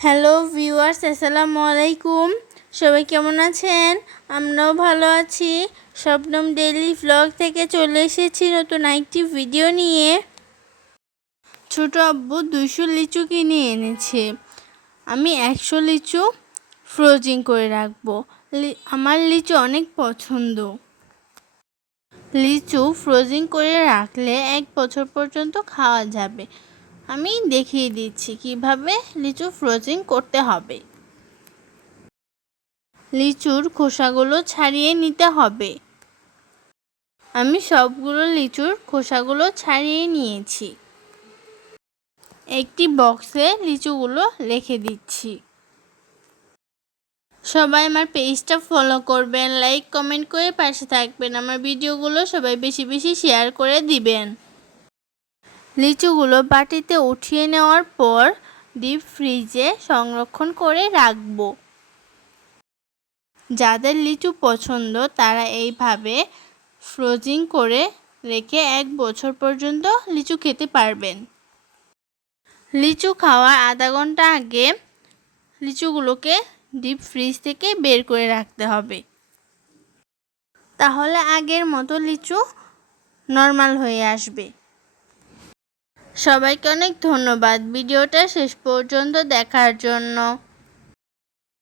Hello viewers, আসসালামু আলাইকুম। সবাই কেমন আছেন? আমরাও ভালো আছি। শবনম ডেইলি ভ্লগ থেকে চলে এসেছি নতুন একটি ভিডিও নিয়ে। ছোট আব্বু 200 লিচু কিনে এনেছে। আমি 100 লিচু ফ্রোজিং করে রাখবো। আমার লিচু অনেক পছন্দ। লিচু ফ্রোজিং করে রাখলে 1 বছর পর্যন্ত খাওয়া যাবে। আমি দেখিয়ে দিচ্ছি কিভাবে লিচু ফ্রোজিং করতে হবে। লিচুর খোসাগুলো ছাড়িয়ে নিতে হবে। আমি সবগুলো লিচুর খোসাগুলো ছাড়িয়ে নিয়েছি। একটি বক্সে লিচুগুলো রেখে দিচ্ছি। সবাই আমার পেজটা ফলো করবেন, লাইক কমেন্ট করে পাশে থাকবেন। আমার ভিডিওগুলো সবাই বেশি বেশি শেয়ার করে দিবেন। লিচুগুলো বাটিতে উঠিয়ে নেওয়ার পর ডিপ ফ্রিজে সংরক্ষণ করে রাখবো। যাদের লিচু পছন্দ তারা এইভাবে ফ্রোজিং করে রেখে 1 বছর পর্যন্ত লিচু খেতে পারবেন। লিচু খাওয়ার আধা ঘন্টা আগে লিচুগুলোকে ডিপ ফ্রিজ থেকে বের করে রাখতে হবে। তাহলে আগের মতো লিচু নরমাল হয়ে আসবে। সবাইকে অনেক ধন্যবাদ ভিডিওটা শেষ পর্যন্ত দেখার জন্য।